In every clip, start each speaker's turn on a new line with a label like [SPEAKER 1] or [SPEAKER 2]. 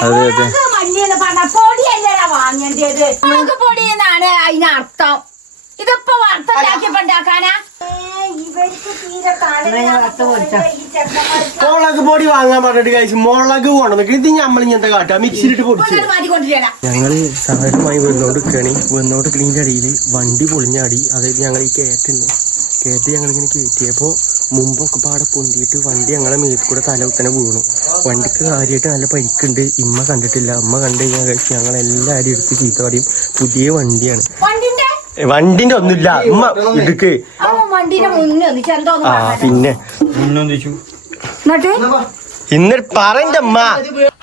[SPEAKER 1] അതെ, അതെ.
[SPEAKER 2] മുളക് പൊടി പറഞ്ഞ പൊടിയല്ലടാ വാങ്ങേണ്ടത്? മുളക് പൊടി എന്നാണ് അതിനർത്ഥം ഇതിപ്പോ വറുത്തണ്ടാക്കിയപ്പോ ഉണ്ടാക്കാനാ? ഇവർക്ക് തീരെ
[SPEAKER 3] മുളക് പൊടി വാങ്ങാൻ പറഞ്ഞിട്ട് കഴിച്ചു മുളക് പോണം ഇത് നമ്മൾ ഇങ്ങനത്തെ കാട്ടാ മിക്സിയിലിട്ട് പൊടിച്ച്.
[SPEAKER 2] സഹായമായി
[SPEAKER 3] ഞങ്ങൾ കണി വന്നോണ്ടിരിക്കണി വന്നോണ്ടിരിക്കണീന്റെ അടിയിൽ വണ്ടി പൊളിഞ്ഞാടി അതായത് ഞങ്ങൾ ഈ കയറ്റുണ്ട് ഞങ്ങൾ ഞങ്ങളിങ്ങനെ കയറ്റിയപ്പോ മുമ്പൊക്കെ പാടെ പൊന്തിയിട്ട് വണ്ടി ഞങ്ങളെ മേത്ത് കൂടെ തല കുത്തനെ വീണു. വണ്ടിക്ക് കാര്യമായിട്ട് നല്ല പരിക്കുണ്ട്. ഇമ്മ കണ്ടിട്ടില്ല. അമ്മ കണ്ടു കഴിഞ്ഞാൽ കഴിച്ച് ഞങ്ങൾ എല്ലാവരും എടുത്ത് ചീത്ത പറയും. പുതിയ വണ്ടിയാണ്.
[SPEAKER 2] വണ്ടിന്റെ?
[SPEAKER 3] വണ്ടിന്റെ ഒന്നുമില്ല. ഉമ്മ ഇടുക്ക്.
[SPEAKER 2] ആ
[SPEAKER 3] പിന്നെ. ഇന്നൊരു പറയണ്ടമ്മ.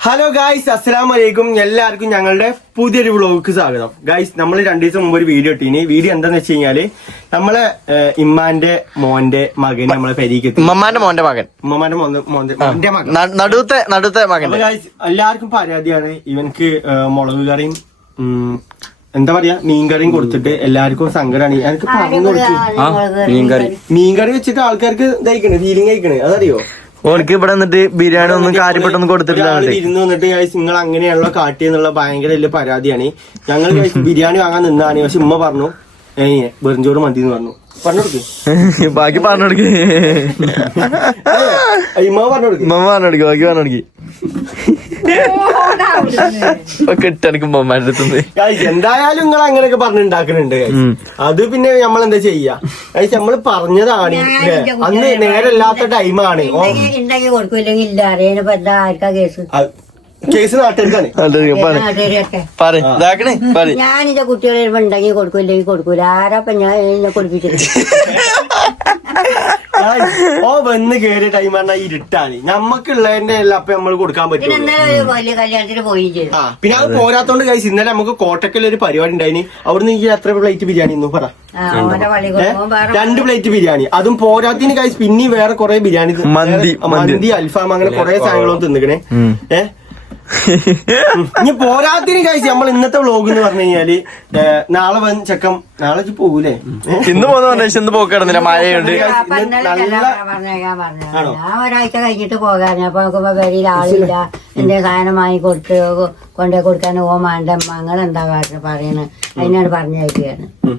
[SPEAKER 3] ഹലോ ഗായ്സ് അസ്സലാം വലൈക്കും എല്ലാവർക്കും ഞങ്ങളുടെ പുതിയൊരു വ്ളോഗ് സ്വാഗതം. ഗായ്സ് നമ്മൾ രണ്ടു ദിവസം മുമ്പ് ഒരു വീഡിയോ ഇട്ടീനി. വീഡിയോ എന്താന്ന് വെച്ച് കഴിഞ്ഞാൽ നമ്മളെ ഇമ്മാന്റെ മോന്റെ മകൻ നമ്മളെ പരിഹരിക്കും
[SPEAKER 1] ഉമ്മമാന്റെ മോന്റെ മകൻ.
[SPEAKER 3] ഉമ്മമാന്റെ മോന്റെ മകൻ.
[SPEAKER 1] നടുത്തെ നടുവത്തെ മകൻ.
[SPEAKER 3] ഗായ്സ് എല്ലാവർക്കും പരാതിയാണ്. ഇവൻക്ക് ഏഹ്, മുളക് കറിയും എന്താ പറയാ മീൻകറിയും കൊടുത്തിട്ട് എല്ലാവർക്കും സങ്കടമാണ് എനിക്ക് പറഞ്ഞു കൊടുത്തു
[SPEAKER 1] മീൻകറി.
[SPEAKER 3] മീൻകറി വെച്ചിട്ട് ആൾക്കാർക്ക് ഇതായിക്കണ് ഫീലിംഗ് ആയിക്കണ്. അതറിയോ?
[SPEAKER 1] ഓൾക്ക് ഇവിടെ നിന്നിട്ട് ബിരിയാണി ഒന്നും കാര്യപ്പെട്ടൊന്നും കൊടുത്തിട്ടില്ല
[SPEAKER 3] ഇരുന്ന് വന്നിട്ട് നിങ്ങൾ അങ്ങനെയാണല്ലോ കാട്ടിയെന്നുള്ള ഭയങ്കര വലിയ പരാതിയാണ്. ഞങ്ങൾ ബിരിയാണി വാങ്ങാൻ നിന്നാണ്. പക്ഷെ ഉമ്മ പറഞ്ഞു ഏ വെറുംചോറ് മതി എന്ന് പറഞ്ഞു
[SPEAKER 1] ബാക്കി
[SPEAKER 3] പറഞ്ഞോടുക്കേ ഉമ്മ പറഞ്ഞു കൊടുക്ക്.
[SPEAKER 1] ഉമ്മ പറഞ്ഞു കൊടുക്ക് ബാക്കി പറഞ്ഞു ഉമ്മമാരുടെ അടുത്തുനിന്ന്
[SPEAKER 3] എന്തായാലും നിങ്ങൾ അങ്ങനെയൊക്കെ പറഞ്ഞുണ്ടാക്കുന്നുണ്ട്. അത് പിന്നെ നമ്മൾ എന്താ ചെയ്യാ നമ്മൾ പറഞ്ഞതാണ്? അന്ന് നേരല്ലാത്ത ടൈമാണ്
[SPEAKER 4] കേസ്?
[SPEAKER 3] കേസ് നാട്ടുകാർക്കാണ്.
[SPEAKER 4] ഞാൻ എന്റെ കുട്ടികളെ ഉണ്ടാക്കി കൊടുക്കൂല്ലെങ്കിൽ കൊടുക്കൂല. ആരാപ്പ ഞാൻ എന്നെ കൊടുപ്പിച്ചത്?
[SPEAKER 3] Guys, ഓ വന്ന് കേറിയ ടൈം പറഞ്ഞാൽ ഇരുട്ടാണ്. നമ്മക്കുള്ളതിന്റെ എല്ലാം അപ്പൊ നമ്മൾ കൊടുക്കാൻ പറ്റും ആ പിന്നെ അത് പോരാത്തോണ്ട് കഴിച്ച് ഇന്നലെ നമുക്ക് കോട്ടക്കൽ ഒരു പരിപാടി ഉണ്ടായിന്. അവിടുന്ന് ഈ എത്ര പ്ലേറ്റ് ബിരിയാണി ഒന്നും പറ? രണ്ട് പ്ലേറ്റ് ബിരിയാണി. അതും പോരാത്തിന് കഴിച്ച് പിന്നെ വേറെ കുറെ ബിരിയാണി
[SPEAKER 1] മന്തി,
[SPEAKER 3] അൽഫാം അങ്ങനെ കുറെ സാധനങ്ങളും തിന്നിക്കണേ.
[SPEAKER 1] ഉം.
[SPEAKER 3] ഇനി പോരാത്തിന് കഴിച്ച് നമ്മൾ ഇന്നത്തെ വ്ളോഗ് എന്ന് പറഞ്ഞു കഴിഞ്ഞാൽ നാളെ വന്ന് ചെക്കം നാളെ പോകൂലേ
[SPEAKER 1] ഇന്ന് പോന്ന് പറഞ്ഞു ഇന്ന് പോക്ക് കിടന്നില്ല മഴയുണ്ട്.
[SPEAKER 3] ആണോ?
[SPEAKER 4] ഞാൻ ഒരാഴ്ച കഴിഞ്ഞിട്ട് പോകാൻ അപ്പൊ നോക്കുമ്പോ പേരിൽ ആളില്ല. എന്റെ സാധനം വാങ്ങി കൊടുത്ത് കൊണ്ടേ കൊടുക്കാൻ ഓ മാണ്ട മങ്ങൾ എന്താ പറയണത് അതിനാണ് പറഞ്ഞയക്കുകയാണ്
[SPEAKER 3] ഉം.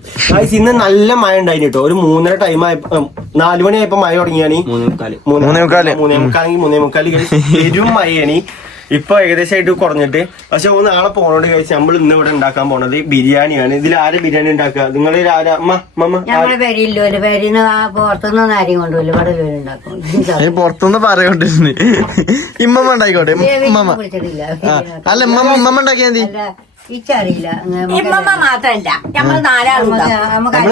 [SPEAKER 3] ഇന്ന് നല്ല മഴ ഉണ്ടായിന് കേട്ടോ ഒരു മൂന്നര ടൈം ആയപ്പോ നാലു മണി മണിയായപ്പോ മഴ തുടങ്ങിയാണ്.
[SPEAKER 1] മൂന്നേ മുക്കാൽ.
[SPEAKER 3] മൂന്നേ മുക്കാലെങ്കിൽ മൂന്നേ മുക്കാൽ. കഴിച്ച് പെരും മഴയാണ്. ഇപ്പൊ ഏകദേശമായിട്ട് കുറഞ്ഞിട്ട്. പക്ഷെ ഒന്ന് നാളെ പോണോണ്ട് കഴിച്ച് നമ്മൾ ഇന്ന് ഇവിടെ ഉണ്ടാക്കാൻ പോണത് ബിരിയാണിയാണ്. ഇതിൽ ആരെ ബിരിയാണി ഉണ്ടാക്കുക? നിങ്ങൾ ആരാ? അമ്മ മമ്മ
[SPEAKER 4] ഞങ്ങളെ പേരില്ലോ പേരിന്ന് പുറത്തുനിന്ന് ആരെയും കൊണ്ടുപോയില്ല ഇവിടെ ഉണ്ടാക്കും.
[SPEAKER 1] അതിന് പുറത്തുനിന്ന് പറയോണ്ടിരുന്നു ഇമ്മമ്മ ഉണ്ടായിക്കോട്ടെ. അല്ല ഇമ്മമ്മ ഉണ്ടാക്കിയാ
[SPEAKER 4] ഇച്ചറിയില്ല
[SPEAKER 2] ഇമ്മമ്മ മാത്രല്ല. നമ്മൾ
[SPEAKER 3] നമ്മൾ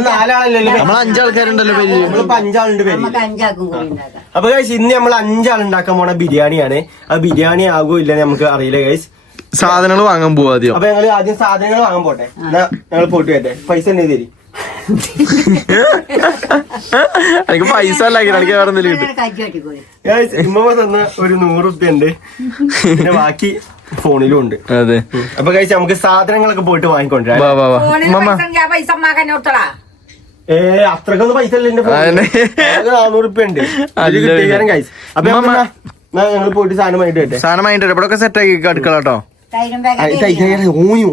[SPEAKER 1] നമ്മൾ അഞ്ചാൾക്കാരുണ്ടല്ലോ പേര്.
[SPEAKER 3] നമ്മളിപ്പോ അഞ്ചാളുണ്ട് പേര്.
[SPEAKER 4] നമുക്ക് അഞ്ചാക്കും കൂടി ഉണ്ടാക്കാം.
[SPEAKER 3] അപ്പൊ ഗൈസ് ഇന്ന് നമ്മൾ അഞ്ചാൾ ഉണ്ടാക്കാൻ പോണ ബിരിയാണിയാണ്. ആ ബിരിയാണി ആകോ ഇല്ല നമുക്ക് അറിയില്ല ഗൈസ്
[SPEAKER 1] സാധനങ്ങൾ വാങ്ങാൻ പോവാ ആദ്യം.
[SPEAKER 3] അപ്പൊ ഞങ്ങൾ ആദ്യം സാധനങ്ങൾ വാങ്ങാൻ പോട്ടെ. എന്നാ ഞങ്ങൾ പോയിട്ട് വരട്ടെ. പൈസ എന്നെ തരി.
[SPEAKER 1] എനിക്ക് പൈസ അല്ല എനിക്ക് വേറെ എന്തെങ്കിലും കിട്ടും.
[SPEAKER 3] ഇമ്മ തന്ന ഒരു നൂറ് റുപ്യ ഉണ്ട്. പിന്നെ ബാക്കി ഫോണിലും ഉണ്ട്.
[SPEAKER 1] അതെ.
[SPEAKER 3] അപ്പൊ കഴിച്ച നമുക്ക് സാധനങ്ങളൊക്കെ പോയിട്ട് വാങ്ങിക്കൊണ്ടിരാ
[SPEAKER 1] വാ വാ വാ.
[SPEAKER 2] ഫോണിൽ
[SPEAKER 1] ഇമ്മമ്മ
[SPEAKER 2] പൈസ
[SPEAKER 3] ഏ അത്രക്കൊന്നും പൈസ ഇല്ല എന്റെ
[SPEAKER 1] അതന്നെ.
[SPEAKER 3] നാനൂറ് റുപ്യ ഉണ്ട്
[SPEAKER 1] അല്ല,
[SPEAKER 3] കിട്ടിയാലും കഴിച്ച് അപ്പൊ
[SPEAKER 1] ഇമ്മമ്മ.
[SPEAKER 3] ഞങ്ങൾ പോയിട്ട് സാധനം വാങ്ങിട്ട് വരട്ടെ.
[SPEAKER 1] സാധനം വാങ്ങിട്ട് സെറ്റ് ആക്കി അടുക്കള കേട്ടോ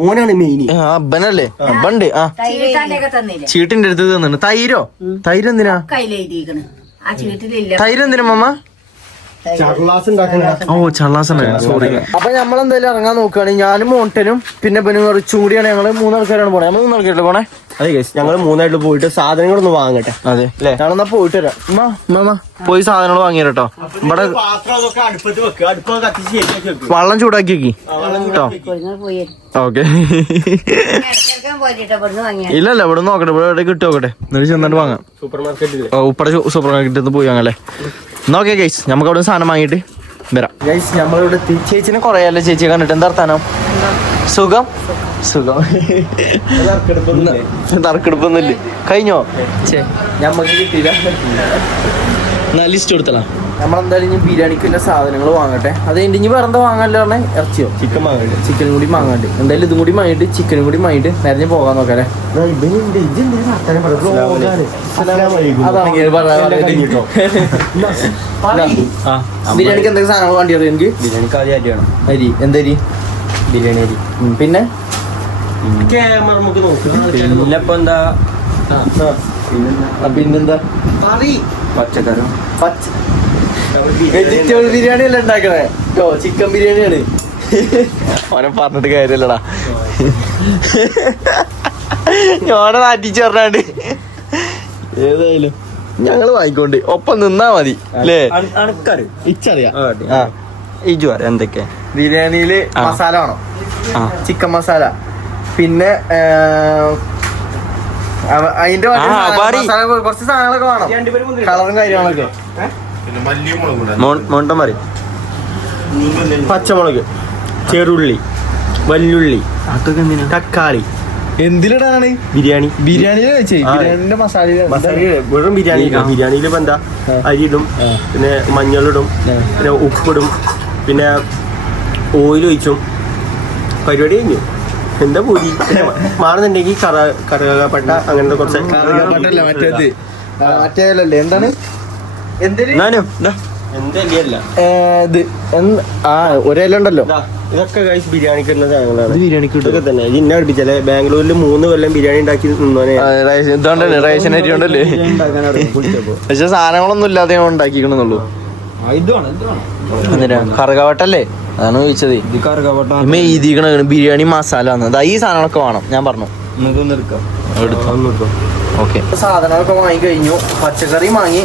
[SPEAKER 3] ഓനാണ് മെയിൻ
[SPEAKER 1] അബ്ബനല്ലേ അബ്ബണ്ട് ആ. ചീട്ടിന്റെ അടുത്ത് തന്നെ തൈരോ? തൈര് എന്തിനാ? തൈര് എന്തിനാ മമ്മ? ഓ സോറി അപ്പൊ നമ്മളെന്തായാലും ഇറങ്ങാൻ നോക്കുകയാണെങ്കിൽ ഞാനും മോണ്ടനും പിന്നെ പിന്നെ റിച്ചും കൂടിയാണ് ഞങ്ങൾ മൂന്നാൾക്കാരാണ് പോണേ. നമ്മൾ മൂന്നാൾക്കാരല്ലേ പോണേ?
[SPEAKER 3] അതെ ഗൈസ് ഞങ്ങൾ മൂന്നായിട്ട് പോയിട്ട് സാധനങ്ങളൊന്ന് വാങ്ങട്ടെ.
[SPEAKER 1] അതെ.
[SPEAKER 3] അല്ലേ?
[SPEAKER 1] ഞാനെന്നാ പോയിട്ട് വരാം. ഉമ്മ, പോയി സാധനങ്ങൾ ഇവിടെ
[SPEAKER 3] കത്തിച്ച് ശരിയാക്കി വെക്കുക
[SPEAKER 1] വെള്ളം ചൂടാക്കി വെക്കി. കേട്ടോ ഓക്കെ.
[SPEAKER 4] ഇല്ല പോയിട്ട് ഇവിടുന്ന് വാങ്ങിയ
[SPEAKER 1] ഇല്ലല്ല ഇവിടെ നോക്കട്ടെ ഇവിടെ എവിടെ കിട്ടും നോക്കട്ടെ. എന്നിട്ട് ചെന്നിട്ട് വാങ്ങാം.
[SPEAKER 3] സൂപ്പർ മാർക്കറ്റിൽ
[SPEAKER 1] ഓ, ഉപ്പട സൂപ്പർ മാർക്കറ്റിൽ നിന്ന് പോയി വാങ്ങല്ലേ നോക്കേ ഗൈസ് നമുക്ക് അവിടെ സാധനം വാങ്ങിയിട്ട് വരാം. ഗൈസ് നമ്മളിവിടെ എത്തി. ചേച്ചിനെ കുറേ അല്ലേ ചേച്ചിയെ കണ്ടിട്ട്? എന്താ വർത്താനം? സുഖം? സുഖം. നറുക്കെടുപ്പൊന്നുമില്ല? കഴിഞ്ഞോ? ഞമ്മക്ക് കിട്ടിയില്ല. എന്നാ ലിസ്റ്റ് കൊടുത്തലാ. നമ്മളെന്തായാലും ഇനി ബിരിയാണിക്കുള്ള സാധനങ്ങൾ വാങ്ങട്ടെ. അത് കഴിഞ്ഞ് ഇനി വേറെ എന്താ ഇറച്ചിയോ?
[SPEAKER 3] ചിക്കൻ വാങ്ങട്ടെ
[SPEAKER 1] ചിക്കനും കൂടി വാങ്ങാണ്ട് എന്തായാലും ഇതും കൂടി വാങ്ങിയിട്ട് ചിക്കനും കൂടി വാങ്ങിയിട്ട് നേരെ പോകാൻ നോക്കാം അല്ലേ
[SPEAKER 3] ഇവനുണ്ട്. ഇജെന്തിനു വർത്താനം പറയുന്നത്? അസ്സലാമലൈക്കും.
[SPEAKER 1] അതാണെങ്കിൽ ബിരിയാണിക്ക് എന്തൊക്കെ സാധനങ്ങൾ വേണ്ടി അറിയാം എനിക്ക്
[SPEAKER 3] ബിരിയാണിക്ക് ആദ്യം അരിയാണ്
[SPEAKER 1] അരി. എന്തരി?
[SPEAKER 3] ബിരിയാണി അരി.
[SPEAKER 1] പിന്നെ?
[SPEAKER 3] ക്യാമറ നമുക്ക് നോക്കാം.
[SPEAKER 1] പിന്നെ ഇപ്പൊ എന്താ? പിന്നെന്താ?
[SPEAKER 3] പച്ചക്കറി.
[SPEAKER 1] പച്ച വെജിറ്റബിൾ ബിരിയാണി അല്ല? ഉണ്ടാക്കണേ? ഓ ചിക്കൻ ബിരിയാണിയാണ്. ഓനെ പറഞ്ഞിട്ട് കാര്യല്ലടാ ഞാനെ നാട്ടിച്ച് പറഞ്ഞാണ്ട്. ഏതായാലും ഞങ്ങൾ വാങ്ങിക്കൊണ്ട് ഒപ്പം നിന്നാ മതി അല്ലേ? ഇച്ചറിയാം.
[SPEAKER 3] ഇജു അറിയാം എന്തൊക്കെ? ബിരിയാണിയിൽ.
[SPEAKER 1] മസാല വേണം. ചിക്കൻ മസാല. പിന്നെ അതിന്റെ കുറച്ച് സാധനങ്ങളൊക്കെ വേണം. കളറും കാര്യങ്ങളൊക്കെ.
[SPEAKER 3] മോണ്ടം മറി പച്ചമുളക് ചെറുള്ളി വല്ലുള്ളി തക്കാളി.
[SPEAKER 1] എന്തിലിടാണ്
[SPEAKER 3] ബിരിയാണി.
[SPEAKER 1] ബിരിയാണിയിലെ വെച്ചേ
[SPEAKER 3] ആ.
[SPEAKER 1] ബിരിയാണിന്റെ മസാല
[SPEAKER 3] മസാല വെറും ബിരിയാണി ബിരിയാണിയിൽ ഇപ്പൊ എന്താ. അരി ഇടും പിന്നെ മഞ്ഞളിടും. പിന്നെ ഉപ്പിടും പിന്നെ ഓയിൽ ഒഴിച്ചും പരിപാടി കഴിഞ്ഞു. എന്താ പൂരി മാറുന്നുണ്ടെങ്കിൽ കറ കറുകപ്പെട്ട അങ്ങനത്തെ കുറച്ച്
[SPEAKER 1] മറ്റേത്. മറ്റേതല്ലേ എന്താണ്? എന്തിന്?
[SPEAKER 3] ഞാനും. എന്തല്ല
[SPEAKER 1] ഏ, ഇത് എന്ത് ആ ഒരേല ഉണ്ടല്ലോ.
[SPEAKER 3] ഇതൊക്കെ കഴിച്ച് ബിരിയാണിക്ക് സാധനങ്ങളാണ്.
[SPEAKER 1] ഇത് ബിരിയാണിക്ക്
[SPEAKER 3] ഇതൊക്കെ തന്നെ. ഇത് ഇന്നെ അടുപ്പിച്ചല്ലേ ബാംഗ്ലൂരിൽ മൂന്ന് കൊല്ലം ബിരിയാണി ഉണ്ടാക്കി നിന്നോനെ.
[SPEAKER 1] ഇതുകൊണ്ടല്ലേ റേഷൻ അരി ഉണ്ടല്ലേ പക്ഷെ സാധനങ്ങളൊന്നും ഇല്ലാതെ എന്തിനാ കറുകവട്ടല്ലേ? അതാണ് ചോദിച്ചത്. മെയ്തിക്കണ ബിരിയാണി മസാല അതാ ഈ സാധനങ്ങളൊക്കെ വേണം. ഞാൻ പറഞ്ഞു. ഓക്കെ. സാധനങ്ങളൊക്കെ വാങ്ങി കഴിഞ്ഞു പച്ചക്കറി വാങ്ങി.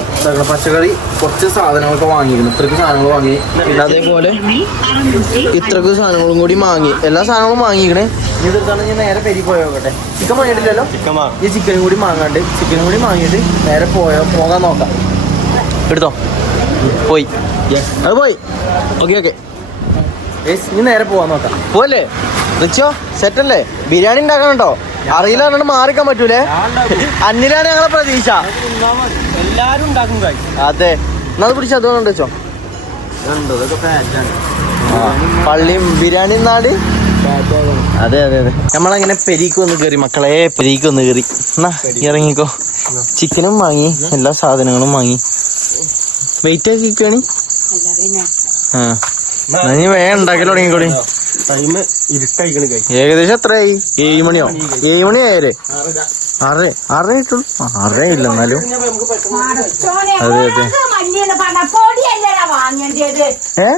[SPEAKER 1] പച്ചക്കറി കുറച്ച് സാധനങ്ങളൊക്കെ വാങ്ങിയിരുന്നു. ഇത്രക്ക് സാധനങ്ങൾ വാങ്ങി. പിന്നെ അതേപോലെ ഇത്രക്ക് സാധനങ്ങളും കൂടി വാങ്ങി. എല്ലാ സാധനങ്ങളും വാങ്ങിക്കണേ? ഇതെടുത്താണ് ഞാൻ നേരെ പെരി പോയോട്ടെ ചിക്കൻ വാങ്ങിയിട്ടില്ലല്ലോ? ഈ ചിക്കനും കൂടി വാങ്ങാണ്ട്. ചിക്കനും കൂടി വാങ്ങിയിട്ട് നേരെ പോയോ? പോകാൻ നോക്കാം. എടുത്തോ. പോയി. അത് പോയി. ഓക്കെ ഓക്കെ ഇനി നേരെ പോവാൻ നോക്കാം. പോവല്ലേ? റിച്ചോ സെറ്റല്ലേ? ബിരിയാണി ഉണ്ടാക്കണോ അറിയില്ല പറഞ്ഞിട്ട് മാറിക്കാൻ പറ്റൂലേ? അന്നിലാണ് ഞങ്ങളെ പ്രതീക്ഷ.
[SPEAKER 3] എല്ലാരും
[SPEAKER 1] അതെ. എന്നാ പിടിച്ച അതുകൊണ്ട് വെച്ചോ. പള്ളിയും ബിരിയാണി നാടി? അതെ അതെ അതെ. നമ്മളങ്ങനെ പെരീക്ക് വന്ന് കയറി മക്കളെ പെരീക്ക്. വന്ന് കയറി എന്നാ? ഇറങ്ങിക്കോ ചിക്കനും വാങ്ങി എല്ലാ സാധനങ്ങളും വാങ്ങി. വെയിറ്റ് ആക്കി
[SPEAKER 4] അല്ല പിന്നെ
[SPEAKER 1] ആ. എന്നാ ഇനി വേഗം ഉണ്ടാക്കി തുടങ്ങിക്കോളി
[SPEAKER 3] ടൈം ഇരുട്ടായിക്കണ് കായ്
[SPEAKER 1] ഏകദേശം എത്രയായി? ഏഴ് മണിയോ? ഏഴ് മണി ആയല്ലേ? ആറ് ആറര ആയിട്ടുള്ളൂ ആ, ആറര ഇല്ല എന്നാലും. അതെ, അതെ. ഏ?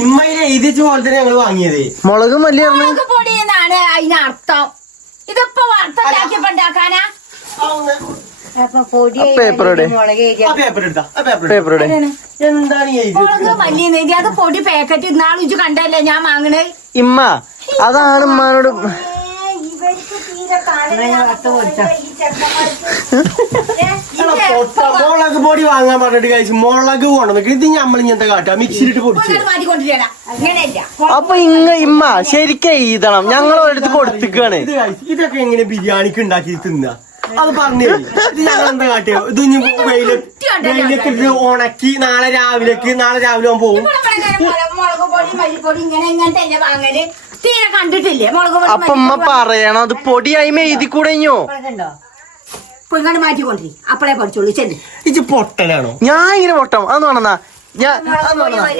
[SPEAKER 3] ഇമ്മയിലെ എഴുതി വെച്ച പോലെ തന്നെ ഞങ്ങൾ വാങ്ങിയത്.
[SPEAKER 1] മുളക് മല്ലി
[SPEAKER 2] പൊടിയെന്നാണ് അതിനർത്ഥം. ഇതിപ്പോ വറുത്തണ്ടാക്കിയപ്പോ ഉണ്ടാക്കാനാ? അത് പൊടി പാക്കറ്റ് ഇന്നാളും കണ്ടല്ലേ ഞാൻ വാങ്ങണേ?
[SPEAKER 1] ഇമ്മ അതാണ് ഉമ്മാനോട്?
[SPEAKER 3] മുളക് പൊടി വാങ്ങാൻ പറഞ്ഞിട്ട് കഴിച്ചു മുളക് കൊണ്ടുവന്നിട്ട് ഇത് നമ്മൾ ഇങ്ങനത്തെ കാട്ടാ. മിക്സിയിലിട്ട് പൊടിച്ചു.
[SPEAKER 1] അപ്പൊ ഇങ്ങ ഇമ്മ ശരിക്കും എഴുതണം. ഞങ്ങൾ ഒരിടത്ത് കൊടുത്തിക്കാണ്.
[SPEAKER 3] ഇതൊക്കെ എങ്ങനെ ബിരിയാണിക്ക് ഉണ്ടാക്കി തിന്നാ? അത് പറഞ്ഞു. ഇത് ഞങ്ങൾ എന്താ കാട്ടിയോ? ഇത് ഇനി വെയിലത്തിട്ട് ഉണക്കി നാളെ രാവിലേക്ക് നാളെ രാവിലെ അവൻ പോകും
[SPEAKER 2] മുളക് പൊടി മല്ലിപ്പൊടി ഇങ്ങനെ വാങ്ങൽ. തീരെ കണ്ടിട്ടില്ലേ? മുളക് പൊടി
[SPEAKER 1] അപ്പൊ ഉമ്മ പറയണം അത് പൊടിയായി എഴുതി കൂടെഞ്ഞോ
[SPEAKER 2] പൊങ്ങാണ്ട് മാറ്റിക്കൊണ്ടിരി. അപ്പളേ പഠിച്ചോളൂ ചെല്ലു.
[SPEAKER 3] ഇത് പൊട്ടനാണോ?
[SPEAKER 1] ഞാൻ ഇങ്ങനെ പൊട്ടം. അന്ന് വേണമെന്നാ ഞാൻ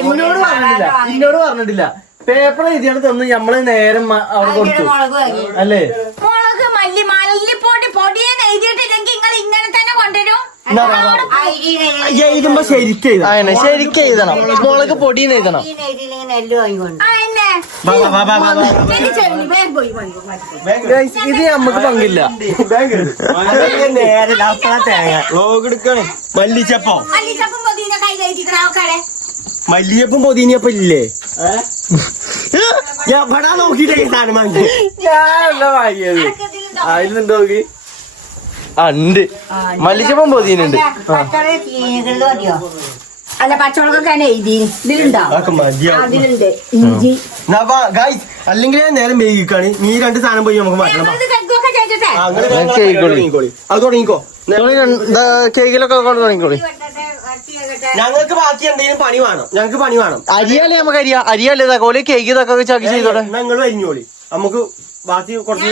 [SPEAKER 1] എന്നോട് പറഞ്ഞിട്ടില്ല. എന്നോട് പറഞ്ഞിട്ടില്ല. പേപ്പർ എഴുതിയാണ് തന്നു നമ്മൾ നേരം അവിടെ കൊടുത്തു. അല്ലേ?
[SPEAKER 2] പൊടിയെന്ന് എഴുതിയിട്ടില്ലെങ്കിൽ നിങ്ങൾ ഇങ്ങനെ തന്നെ കൊണ്ടുവരും.
[SPEAKER 3] എന്നാ വാ, വാ.
[SPEAKER 4] അരി
[SPEAKER 3] എഴുതുമ്പോ ശരിക്കും എഴുതാം.
[SPEAKER 1] അങ്ങനെ ശരിക്കും എഴുതണം. മുളക് പൊടിന്ന് എഴുതണം.
[SPEAKER 2] ആ എന്നെ.
[SPEAKER 3] വാ, വാ, വാ, വാ, വാ, വാ.
[SPEAKER 2] ചെല്ലു ചെല്ലു വേഗം പോയി പോയി പോയി.
[SPEAKER 1] Guys, ഇത് നമുക്ക് പങ്കില്ല.
[SPEAKER 3] അതൊക്കെ നേരെ അപ്പളാ തേങ്ങ. ലോഗ് എടുക്കാണ്. മല്ലിച്ചപ്പോ.
[SPEAKER 2] മല്ലിച്ചപ്പും പൊതിന കയ്യിൽ എഴുതിക്കണ ആൾക്കാരെ.
[SPEAKER 3] മല്ലിയപ്പം പൊതിനിയപ്പം ഇല്ലേ? എവിടാ നോക്കിട്ടേ സാധനം ഞാൻ
[SPEAKER 1] എന്താ വാങ്ങിയത്? അതിലുണ്ട് നോക്കി? ആ ഉണ്ട്. മല്ലിച്ചപ്പം പൊതിയുന്നുണ്ട്.
[SPEAKER 2] അല്ല പച്ചമുളകൊക്കെ ഇതിലുണ്ടോ? അതിലുണ്ട് ഇഞ്ചി.
[SPEAKER 3] ഗൈസ് അല്ലെങ്കിൽ നേരം വേഗിക്കാണ് നീ രണ്ട് സാധനം പോയി നമുക്ക് മാറ്റണം. അത് തുടങ്ങിക്കോ.
[SPEAKER 1] കേക്കിലൊക്കെ കൊണ്ട് തുടങ്ങിക്കോളി.
[SPEAKER 3] ഞങ്ങൾക്ക് ബാക്കി എന്തെങ്കിലും പണി വേണം. ഞങ്ങൾക്ക് പണി വേണം.
[SPEAKER 1] അരിയല്ലേ നമുക്ക് അരിയ അരിയല്ലേ ഇതാക്കോ? ഓൽ കേക്ക് ഇതൊക്കെ ചാക്കി ചെയ്തോടെ.
[SPEAKER 3] ഞങ്ങൾ അരിഞ്ഞോളി. നമുക്ക് ബാക്കി കുറച്ച്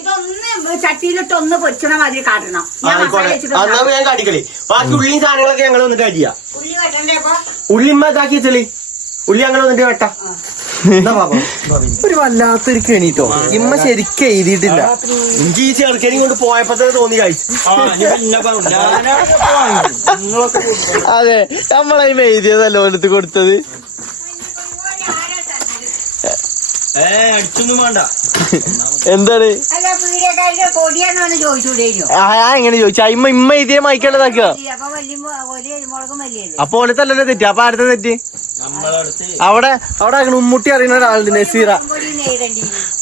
[SPEAKER 2] ഇതൊന്ന് ചട്ടിയിലിട്ട് ഒന്ന് പൊരിച്ചണ മാതിരി കാട്ടണം.
[SPEAKER 3] എന്നാ ഞാൻ കാട്ടിക്കളി ബാക്കി ഉള്ളിയും സാധനങ്ങളൊക്കെ ഞങ്ങൾ വന്നിട്ട് അടിയാ
[SPEAKER 2] ഉള്ളി
[SPEAKER 3] ഉള്ളിമ്മ ഇതാക്കി ഉള്ളി ഞങ്ങൾ വന്നിട്ട് വെട്ട.
[SPEAKER 1] ഒരു വല്ലാത്തൊരു കെണിട്ടോ. ഇമ്മ ശരിക്കും എഴുതിയിട്ടില്ല.
[SPEAKER 3] എനിക്ക് ഈ ചെറുക്കനെയും കൊണ്ട് പോയപ്പോ തന്നെ തോന്നി കഴിച്ചു
[SPEAKER 1] അതെ നമ്മളതിന് എഴുതിയതല്ലോ എടുത്ത് കൊടുത്തത്?
[SPEAKER 3] ഏ അടിച്ചൊന്നും വേണ്ട.
[SPEAKER 1] എന്താണ്? ഞാൻ എങ്ങനെ ചോദിച്ചു? ഇമ്മ ഇമ്മ ഇതേ മൈക്കേണ്ടതാക്കുക
[SPEAKER 4] അപ്പൊ വലിയ വലിയ മുളകും വലിയല്ലേ?
[SPEAKER 1] അപ്പൊ ഓലെ തല്ലല്ലോ തെറ്റ്? അപ്പൊ അടുത്ത തെറ്റ്? അവിടെ അവിടെ ഉമ്മുട്ടി അറിയുന്ന ഒരാളുണ്ട് നസീറ.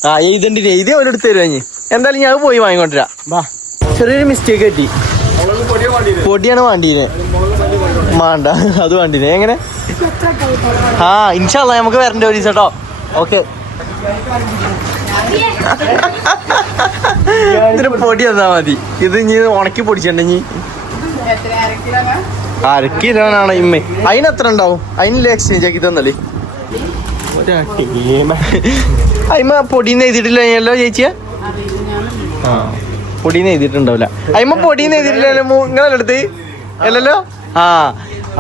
[SPEAKER 1] ആ എഴുതണ്ടി എഴുതി അവരെടുത്ത് തരുവാ ഞാൻ എന്തായാലും ഞാൻ പോയി വാങ്ങിക്കൊണ്ടിരാ
[SPEAKER 3] വാ
[SPEAKER 1] ചെറിയൊരു മിസ്റ്റേക്ക് പറ്റി പൊടിയാണ് വേണ്ടീനെ വേണ്ട അത് വേണ്ടീനെ. എങ്ങനെ? ആ ഇൻഷാല്ല നമുക്ക് വരണ്ട ഒരു ദിവസം കേട്ടോ. ഓക്കെ. ഇതിന് പൊടി തന്നാ മതി. ഇത് ഇനി ഉണക്കി പൊടിച്ചിട്ടുണ്ടെങ്കി അരക്കിലാണ് ഇമ്മ. അതിന് എത്ര ഉണ്ടാവും? അതിനില്ല എക്സ്ചേഞ്ച് ആക്കി തന്നല്ലേ? അയിമ പൊടിന്ന് എഴുതിയിട്ടില്ലല്ലോ ചേച്ചിയാ? പൊടിന്ന് എഴുതിയിട്ടുണ്ടാവില്ല. അയിമ പൊടിന്ന് എഴുതിയിട്ടില്ലല്ലോ നിങ്ങളല്ലേ അടുത്ത് അല്ലല്ലോ? ആ.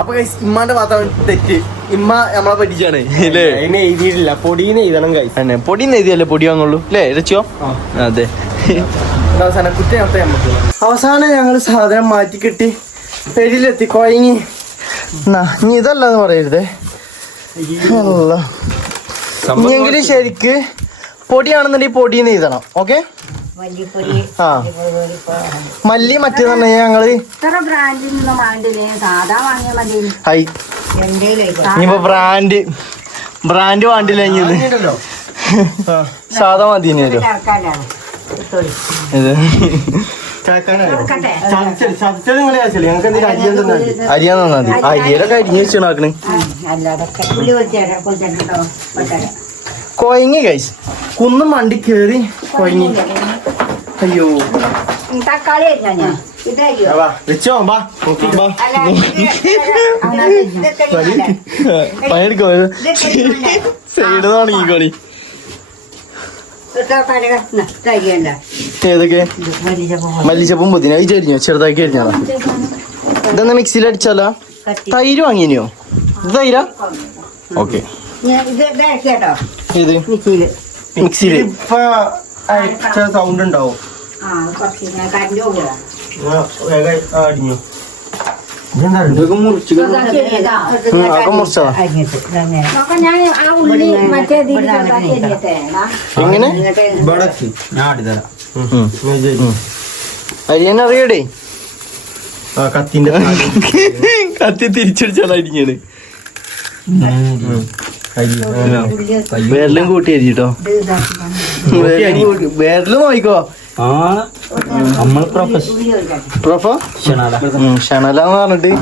[SPEAKER 1] അപ്പൊ ഗൈസ് ഇമ്മാന്റെ ഭാഗത്താണ് തെറ്റ്. ഇമ്മ നമ്മളെ പറ്റിച്ചാണ് അല്ലേ
[SPEAKER 3] അതിനെ എഴുതിയിട്ടില്ല. പൊടിയെന്ന് എഴുതണം ഗൈസ്
[SPEAKER 1] തന്നെ പൊടിന്ന് എഴുതിയല്ലേ പൊടി വാങ്ങുള്ളൂ അല്ലേ രച്ചോ അതെ. അവസാനം കുറ്റ നമുക്ക്. അവസാനം ഞങ്ങൾ സാധനം മാറ്റി കിട്ടി. പെരിലെത്തി കൊയങ്ങി. എന്നാ, ഇനി ഇതല്ലെന്ന് പറയരുതേ. ഇനിയെങ്കിലും ശരിക്ക് പൊടിയാണെന്നുണ്ടെങ്കിൽ പൊടിന്ന് എഴുതണം ഓക്കെ? ആ. മല്ലി മറ്റേന്ന് പറഞ്ഞാൽ ഞങ്ങൾ?
[SPEAKER 4] ഇത്ര സാധാ മതി.
[SPEAKER 1] ഹൈ ഇനിയിപ്പോ ബ്രാൻഡ് ബ്രാൻഡ് വാണ്ടില്ല ഇനിയത് സാധാ മതി
[SPEAKER 3] ഇനിയല്ലോ
[SPEAKER 1] അരിയാൻ തന്നാ മതി. അരിയിലൊക്കെ അരിഞ്ഞ് വെച്ചാക്കണ് കൊയങ്ങി കഴിച്ച് കുന്നും മണ്ടി കേറി കൊയങ്ങി. അയ്യോ.
[SPEAKER 4] തക്കാളി അരിഞ്ഞാ ഞാൻ? ഇതരിയോ
[SPEAKER 1] ഏതൊക്കെ? മല്ലിച്ചപ്പും പുതിന. ഈ ചെരിഞ്ഞോ ചെറുതാക്കി അരിഞ്ഞാളാ ഇതെന്നാ മിക്സിയിൽ അടിച്ചാലോ. തൈര് വാങ്ങിയോ ഇത് തൈര? ഓക്കെ.
[SPEAKER 4] ഇത് ഇതാക്കി
[SPEAKER 3] അയച്ച സൗണ്ട് ഉണ്ടാവും. അടിഞ്ഞു.
[SPEAKER 1] എങ്ങനെ? അരിയാൻ അറിയടേ?
[SPEAKER 3] ആ കത്തിന്റെ
[SPEAKER 1] കത്തി തിരിച്ചടിച്ചാണ്
[SPEAKER 4] ഉള്ളി
[SPEAKER 1] വേരലും കൂട്ടി അരിട്ടോ
[SPEAKER 4] ഇത് ഇതാക്കി
[SPEAKER 3] ആ നമ്മൾ
[SPEAKER 1] ഷണല. എന്ന് പറഞ്ഞിട്ട്.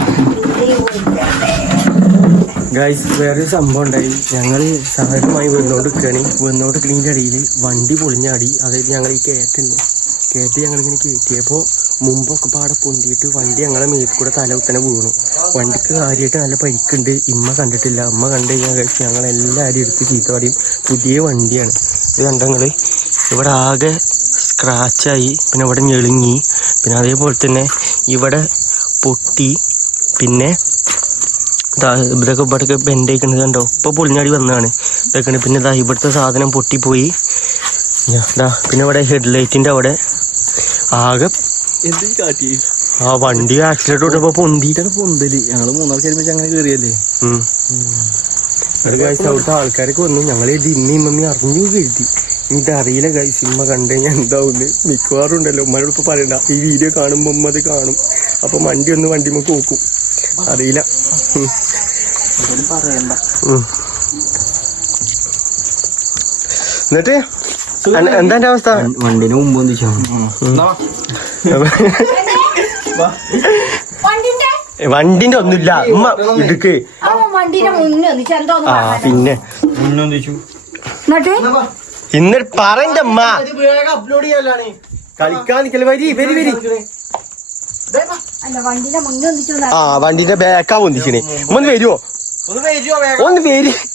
[SPEAKER 3] ഗൈസ് വേറൊരു സംഭവം ഉണ്ടായി. ഞങ്ങൾ ഞങ്ങൾ സാധനമായി വന്നോട് ക്ലീൻ അടിയിൽ വണ്ടി പൊളിഞ്ഞാടി. അതായത് ഞങ്ങൾ ഈ കയറ്റുന്നു കയറ്റി ഞങ്ങളിങ്ങനെ കയറ്റിയപ്പോൾ മുമ്പൊക്കെ പാടെ പൊന്തിയിട്ട് വണ്ടി ഞങ്ങളെ മേത്ത് കൂടെ തല കുത്തനെ വീണു. വണ്ടിക്ക് കാര്യമായിട്ട് നല്ല പരിക്കുണ്ട്. ഇമ്മ കണ്ടിട്ടില്ല. അമ്മ കണ്ടു കഴിഞ്ഞാൽ കഴിച്ച് ഞങ്ങൾ എല്ലാവരും എടുത്ത് ചീത്ത പറയും. പുതിയ വണ്ടിയാണ്. ഇത് കണ്ടങ്ങൾ ഇവിടെ ആകെ സ്ക്രാച്ചായി പിന്നെ ഇവിടെ ഞെളിങ്ങി പിന്നെ അതേപോലെ തന്നെ ഇവിടെ പൊട്ടി. പിന്നെ ഇതൊക്കെ ഇവിടെയൊക്കെ ബെൻഡേക്കുന്നത് കണ്ടോ? ഇപ്പൊ പൊളിഞ്ഞാടി വന്നതാണ്. ഇതൊക്കെയാണ് പിന്നെ ഇതാ ഇവിടുത്തെ സാധനം പൊട്ടിപ്പോയി. പിന്നെ ഇവിടെ ഹെഡ്ലൈറ്റിന്റെ അവിടെ ആകെ ആ വണ്ടി ആക്സിഡന്റ് ഇട്ടപ്പോ പൊന്തിട്ടാണ്
[SPEAKER 1] പൊന്തൽ. ഞങ്ങൾ മൂന്നാൾക്ക് ഒരുമിച്ച് അങ്ങനെ കേറിയല്ലേ?
[SPEAKER 3] ഗൈസ് അവിടുത്തെ ആൾക്കാരൊക്കെ വന്നു. ഞങ്ങൾ ഇത് മമ്മി അറിഞ്ഞു കരുതി. ഇതറിയില്ല ഇത് അറിയില്ല ഗൈസ് ഇമ്മ കണ്ടു കഴിഞ്ഞാൽ എന്താവുന്ന്. മിക്കവാറും ഉണ്ടല്ലോ. ഉമ്മയോട് ഇപ്പൊ പറയണ്ട. ഈ വീഡിയോ കാണുമ്പോ ഉമ്മ അത് കാണും. അപ്പൊ വണ്ടി ഒന്ന് വണ്ടി വണ്ടിമ്മ നോക്കും അറിയില്ല. എന്നിട്ട്? എന്താ എന്റെ അവസ്ഥ?
[SPEAKER 1] വണ്ടിന് മുമ്പ് എന്ത്?
[SPEAKER 2] വണ്ടിന്റെ?
[SPEAKER 3] വണ്ടിന്റെ ഒന്നുമില്ല. ഉമ്മ ഇടുക്ക്. പിന്നെ.
[SPEAKER 2] ഇന്ന്
[SPEAKER 3] ഇന്നൊരു പറന്റെ അമ്മ
[SPEAKER 1] അപ്ലോഡ് ചെയ്യാനാണ്.
[SPEAKER 3] കളിക്കാൻ നിക്കൽ വരി വരി വരി.
[SPEAKER 2] അല്ല വണ്ടിന്റെ മുന്നേ ഒന്നിച്ചു
[SPEAKER 3] ആ വണ്ടിന്റെ ബാക്കാ ഒന്നിച്ചിന്. ഒന്ന് വരുമോ
[SPEAKER 1] ഒന്ന് വരുവോ വേഗം?
[SPEAKER 3] ഒന്ന് പേര്
[SPEAKER 1] ഒന്ന് ബാ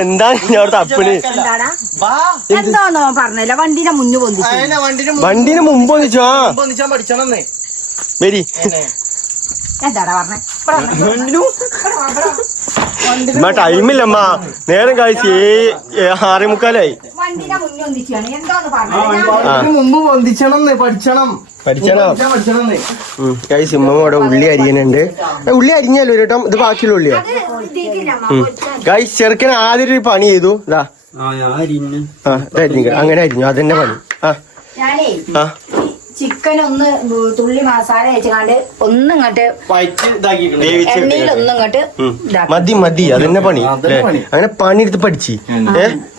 [SPEAKER 3] എന്താണ് ഞാൻ അവിടുത്തെ അപ്പിൾ
[SPEAKER 2] എന്താടാ?
[SPEAKER 1] ബാ.
[SPEAKER 2] എന്താണോ പറഞ്ഞില്ല വണ്ടിന്റെ മുന്നേ പൊന്തിച്ചു.
[SPEAKER 1] വണ്ടിനെ വണ്ടിന്
[SPEAKER 3] വണ്ടിന് മുമ്പ് ഒന്നിച്ചോ
[SPEAKER 1] പഠിച്ചണമെന്നേ
[SPEAKER 3] വരി.
[SPEAKER 2] എന്താടാ പറഞ്ഞേ?
[SPEAKER 3] വണ്ടിനു? അമ്മ ടൈമില്ല അമ്മ നേരം കഴിച്ച് ഏ ആറേ മുക്കാലായി.
[SPEAKER 1] മുമ്പ് പൊന്തിച്ചണം പഠിച്ചണം.
[SPEAKER 3] പഠിച്ചണോ?
[SPEAKER 1] പഠിച്ചണം
[SPEAKER 3] കഴിച്ച് ഉമ്മ ഇവിടെ ഉള്ളി അരിയനുണ്ട് ഉള്ളി അരിഞ്ഞല്ലോ ഒരു ഇത് ബാക്കിയുള്ള ഉള്ളിയാ? കൈ ചെറുക്കൻ ആദ്യം ഒരു പണി ചെയ്തു. ഇതാ. ആ അങ്ങനെ അരിഞ്ഞു. അതെന്നെ പണി. ആ. ആ.
[SPEAKER 2] ചിക്കൻ ഒന്ന് തുള്ളി മസാല വെച്ചാണ്ട് ഒന്നും ഇങ്ങോട്ട് എണ്ണയിൽ ഒന്നും ഇങ്ങോട്ട്.
[SPEAKER 3] മതി മതി. അതെന്നെ പണി.
[SPEAKER 1] പണി.
[SPEAKER 3] അങ്ങനെ പണി എടുത്ത് പഠിച്ച്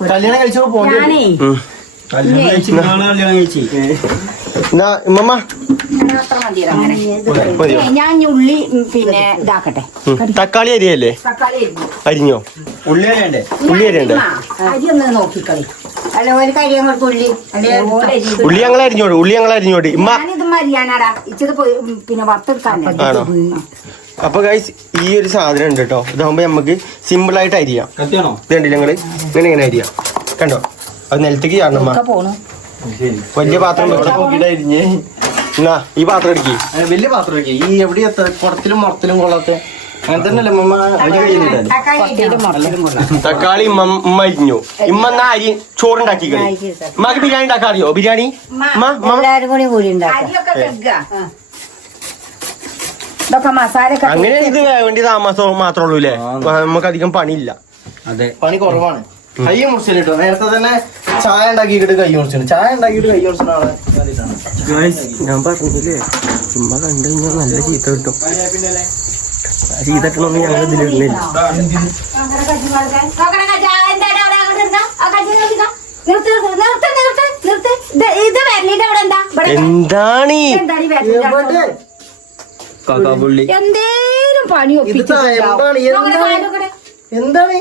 [SPEAKER 1] കല്യാണം കഴിച്ചപ്പോ പോണ്ടി
[SPEAKER 2] അത്ര മതിയല്ലോ അങ്ങനെ.
[SPEAKER 3] മതിയോ
[SPEAKER 2] ഞാൻ ഇനി ഉള്ളി പിന്നെ ഇതാക്കട്ടെ.
[SPEAKER 3] തക്കാളി അരിയല്ലേ?
[SPEAKER 2] തക്കാളി അരിഞ്ഞു.
[SPEAKER 3] അരിഞ്ഞോ?
[SPEAKER 1] ഉള്ളി അരിയണ്ടേ
[SPEAKER 3] ഉള്ളി അരിയണ്ടേ
[SPEAKER 2] ആ, അരി ഒന്ന് നോക്കിക്കളി.
[SPEAKER 4] അല്ല ഒരു കരിയും കൊടുത്ത് ഉള്ളി. അല്ലേ
[SPEAKER 2] ഓലെ അരി
[SPEAKER 3] ഉള്ളി ഞങ്ങൾ അരിഞ്ഞോട് ഉള്ളി ഞങ്ങൾ അരിഞ്ഞോടി ഇമ്മ
[SPEAKER 2] ഞാനിത് മരിയാനാടാ ഇച്ചത് പോയി ഉം, പിന്നെ
[SPEAKER 3] ആണോ? അപ്പൊ ഗൈസ് ഈ ഒരു സാധനം ഉണ്ട് കേട്ടോ. ഇതാകുമ്പോ നമുക്ക് സിമ്പിൾ ആയിട്ട് അരിയാം.
[SPEAKER 1] കത്തിയാണോ?
[SPEAKER 3] ഇത് കണ്ടില്ല ഞങ്ങൾ. ഇങ്ങനെ ഇങ്ങനെ അരിയാം. കണ്ടോ? അത് നിലത്തേക്ക് ചാടണം
[SPEAKER 2] ഒക്കെ പോണു.
[SPEAKER 3] വലിയ പാത്രം വെച്ചോ.
[SPEAKER 1] അരിഞ്ഞേ
[SPEAKER 3] എന്നാ ഈ പാത്രം അടിക്കി
[SPEAKER 1] വലിയ പാത്രം അടിക്കി ഈ എവിടെ കുടത്തിലും മുറത്തിലും കൊള്ളാത്ത. അങ്ങനെ തന്നെയല്ലേ മമ്മ
[SPEAKER 3] തക്കാളി ഉമ്മ ഇരിഞ്ഞു അരിഞ്ഞു. ഇമ്മ എന്നാ അരി ചോറുണ്ടാക്കി കളി ഉമ്മക്ക് ബിരിയാണി ഉണ്ടാക്കാൻ അറിയോ? ബിരിയാണി? ഉമ്മ ഉമ്മ അങ്ങനെ ഇത് വേണ്ടി താമസം മാത്രമേ ഉള്ളൂ അല്ലേ? നമുക്ക് അധികം പണിയില്ല.
[SPEAKER 1] അതെ. പണി കുറവാണ്. കൈ മുറിച്ചില്ല കേട്ടോ നേരത്തെ തന്നെ ചായ ഉണ്ടാക്കിയിട്ട് കൈ മുറിച്ചു ചായ ഉണ്ടാക്കിയിട്ട് കൈ മുറിച്ചിട്ട് ആളെ
[SPEAKER 3] ഞാൻ പറഞ്ഞില്ലേ? ഉമ്മ കണ്ടു കഴിഞ്ഞാൽ നല്ല ചീത്ത കിട്ടും. ചീത്ത കിട്ടണമെന്ന് ഞങ്ങൾ ഇതിലിടുന്നില്ല
[SPEAKER 2] എന്താണ്? എന്തേലും പണി.
[SPEAKER 1] എന്താണ്?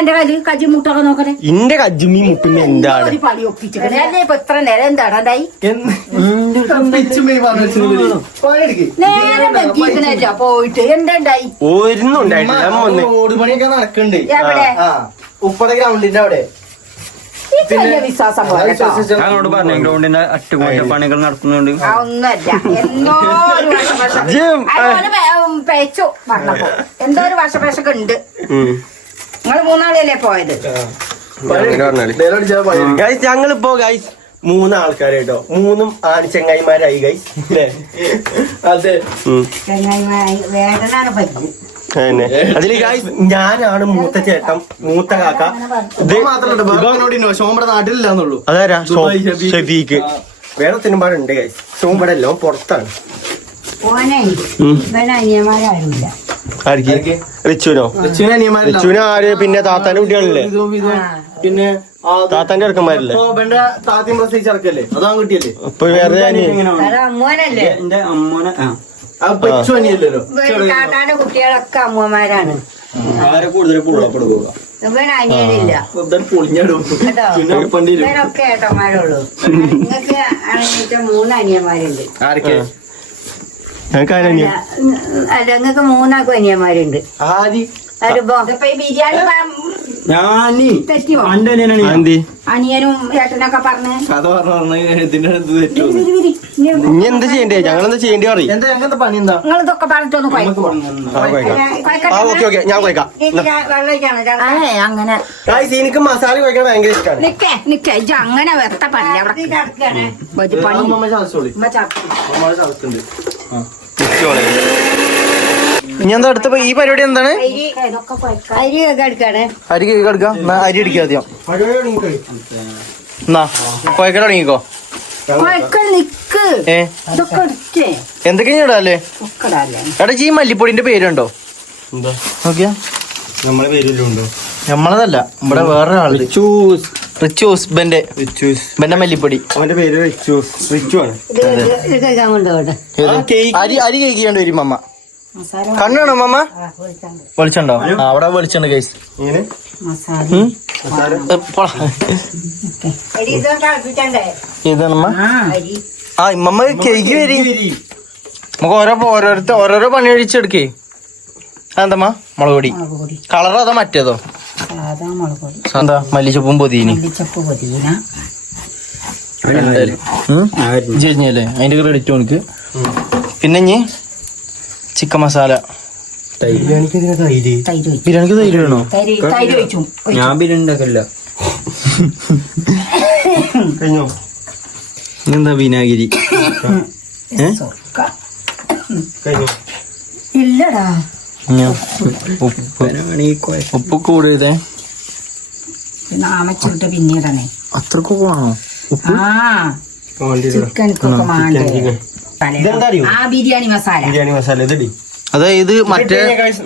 [SPEAKER 2] എന്റെ കജ്ജ്, മുട്ടിന് മുട്ടൊക്കെ നോക്കട്ടെ.
[SPEAKER 3] ഇന്റെ കജ്ജുമീ മുട്ടുന്ന എന്താണ്?
[SPEAKER 2] ഒരു പണി ഒപ്പിച്ചിട്ടുണ്ട്. അല്ലേ ഇപ്പൊ ഇത്ര നേരം പോയിട്ട്? എന്തുണ്ടായി?
[SPEAKER 3] ഒന്നും ഉണ്ടായിട്ടില്ല.
[SPEAKER 1] നടക്കണ്ട്.
[SPEAKER 2] എവിടെ?
[SPEAKER 1] ഉപ്പട ഗ്രൗണ്ടിന്റെ അവിടെ.
[SPEAKER 2] വിശ്വാസം പോലെ കേട്ടോ.
[SPEAKER 5] ഞങ്ങളോട് പറഞ്ഞു ഗ്രൗണ്ടിന്റെ അറ്റകുറ്റപ്പണികൾ നടത്തുന്നുണ്ട്
[SPEAKER 2] ആ, ഒന്നുമല്ല. എന്തോ ഒരു വശപശ-
[SPEAKER 3] ജിം,
[SPEAKER 2] അതുപോലെ പെ- ഉം, പേച്ചു പറഞ്ഞപ്പോ എന്തോ ഒരു വശപശൊക്കെ ഉണ്ട്. നിങ്ങൾ മൂന്നാളല്ലേ പോയത്?
[SPEAKER 3] അങ്ങനെ പറഞ്ഞാൽ.
[SPEAKER 1] ഡയലോടിച്ചാ പണി.
[SPEAKER 3] ഗൈസ് ഞങ്ങളിപ്പോ ഗൈസ് മൂന്ന് ആൾക്കാരായിട്ടോ മൂന്നും ആണി ചെങ്ങായിമാരായി ഗൈസ്
[SPEAKER 1] അതെ.
[SPEAKER 4] ചങ്ങായിമാരായി. വേദനാണ് പറ്റി
[SPEAKER 3] അതന്നെ. അതിൽ ഗൈസ് ഞാനാണ് മൂത്ത ചേട്ടൻ മൂത്ത കാക്ക. ഇത്
[SPEAKER 1] മാത്രമല്ല നമ്മുടെ നാട്ടിലില്ലാന്നുള്ളൂ.
[SPEAKER 3] അതാരാ? ഷെഫീക്ക് വേറെ തിനുമ്പാടുണ്ട് ഗൈസ് ഷോമ്പടെ എല്ലാം പുറത്താണ്. റിച്ചുവിനോ റിച്ചുവിന് ആര്? പിന്നെ താത്താന്റെ കുട്ടികളില്ലേ.
[SPEAKER 1] പിന്നെ
[SPEAKER 3] താത്താന്റെ ഇറക്കന്മാരില്ലേ
[SPEAKER 1] ഇപ്പൊ ഇവന്റെ പ്രസവിച്ച് ഇറക്കല്ലേ അതാ കിട്ടിയല്ലേ
[SPEAKER 3] ഇപ്പൊ വേറെ
[SPEAKER 4] അമ്മോനല്ലേ?
[SPEAKER 5] എന്റെ അമ്മോനെ
[SPEAKER 4] താത്താന്റെ കുട്ടികളൊക്കെ അമ്മമാരാണ്.
[SPEAKER 5] ആരെ കൂടുതൽ
[SPEAKER 4] ഇവൻ അനിയനില്ല. ഇവനൊക്കെ ഏട്ടന്മാരുള്ളൂ. നിങ്ങൾക്ക് ആണെങ്കിൽ മൂന്ന് അനിയന്മാരുണ്ട്.
[SPEAKER 1] ആദ്യം
[SPEAKER 3] ഞങ്ങൾക്ക് ആരനിയൻ
[SPEAKER 4] അല്ല നിങ്ങൾക്ക് മൂന്നാക്കും അനിയന്മാരുണ്ട്.
[SPEAKER 2] അനിയനും ഏട്ടനൊക്കെ പറഞ്ഞു. ഇനി
[SPEAKER 3] എന്താ ചെയ്യണ്ടേ ഞങ്ങൾ എന്താ ചെയ്യേണ്ടി? പറയും.
[SPEAKER 1] പണി?
[SPEAKER 2] നിങ്ങൾ ഇതൊക്കെ പറഞ്ഞിട്ടൊന്ന്
[SPEAKER 3] ഓക്കെ ഓക്കെ. ഞാൻ കുഴക്കാം
[SPEAKER 2] അങ്ങനെ.
[SPEAKER 3] ഗൈസ് എനിക്ക് മസാല കുഴക്കാൻ ഭയങ്കര ഇഷ്ടമാണ്
[SPEAKER 2] നിക്കേ നിക്കേ. ഇജ്ജ് അങ്ങനെ പണില്ല അവിടെ പണി.
[SPEAKER 1] അമ്മ ചതച്ചോളി.
[SPEAKER 2] ഉമ്മ ചാക്ക്.
[SPEAKER 1] അമ്മ ചതച്ചുണ്ട്
[SPEAKER 3] ഇനി എന്താ അടുത്ത ഈ പരിപാടി എന്താണ്?
[SPEAKER 4] അരി
[SPEAKER 3] അരി കേൾക്കാം അരി അടിക്കുക ആദ്യം. എന്നാ തുടങ്ങിക്കോ.
[SPEAKER 2] എടുക്കേ.
[SPEAKER 3] എന്തൊക്കെയാ ഇടാല്ലേ എടാ ഈ മല്ലിപ്പൊടിന്റെ പേരുണ്ടോ? നോക്കിയാ.
[SPEAKER 1] നമ്മളെ പേരെല്ലാം ഉണ്ടോ
[SPEAKER 3] നമ്മളതല്ല ഇവിടെ വേറൊരാൾ
[SPEAKER 1] ചൂസ്
[SPEAKER 3] റിച്ചു ഹസ്ബൻഡ്
[SPEAKER 1] റിച്ചൂസ്.
[SPEAKER 3] ബന്റെ മല്ലിപ്പൊടി.
[SPEAKER 1] അവന്റെ പേര് റിച്ചൂസ്. റിച്ചു ആണ്?
[SPEAKER 3] അരി അരി കഴിക്കേണ്ടി വരും മമ്മ.
[SPEAKER 4] മസാല
[SPEAKER 3] കണ്ണാണോ
[SPEAKER 4] മാമ.
[SPEAKER 3] വെളിച്ചുണ്ടോ അവിടെ വെളിച്ചുണ്ട് കേസ് ഇതാണമ്മ? ആ മമ്മ കേക്ക് വരി. നമുക്ക് ഓരോ ഓരോരുത്തർ ഓരോരോ പണി അഴിച്ചെടുക്കേ അതെന്തമ്മ? മുളക് പൊടി കളറോ അതോ മറ്റേതോ? എന്താ മല്ലിച്ചപ്പും പൊതിന്.
[SPEAKER 4] മല്ലിച്ചപ്പ് പൊതിന.
[SPEAKER 3] അതിന്റെ ക്രെഡിറ്റ് എനിക്ക് പിന്നെ ഇനി ചിക്കൻ മസാല. ബിരിയാണിക്ക് തൈര്.
[SPEAKER 2] തൈര് ഒഴിച്ചു.
[SPEAKER 1] ബിരിയാണിക്ക് തൈര് വേണോ?
[SPEAKER 2] തൈര് തൈര് ഒഴിച്ചു
[SPEAKER 5] ഞാൻ ബിരിയാണി ഉണ്ടാക്കല്ല
[SPEAKER 3] കഴിഞ്ഞോ?
[SPEAKER 5] ഇന്നെന്താ വിനാഗിരി?
[SPEAKER 3] കഴിഞ്ഞോ?
[SPEAKER 2] ഇല്ലടാ.
[SPEAKER 1] ഞാൻ ഉപ്പ്. ഉപ്പ്
[SPEAKER 2] പിന്നീടാണേ.
[SPEAKER 1] അത്രക്കൊക്കെ വേണോ?
[SPEAKER 2] ആ.
[SPEAKER 3] വരും.
[SPEAKER 2] ചിക്കൻ മാണ്ടേ ആ ബിരിയാണി മസാല.
[SPEAKER 3] ബിരിയാണി മസാല ഇതിടി
[SPEAKER 1] അതായത് മറ്റേ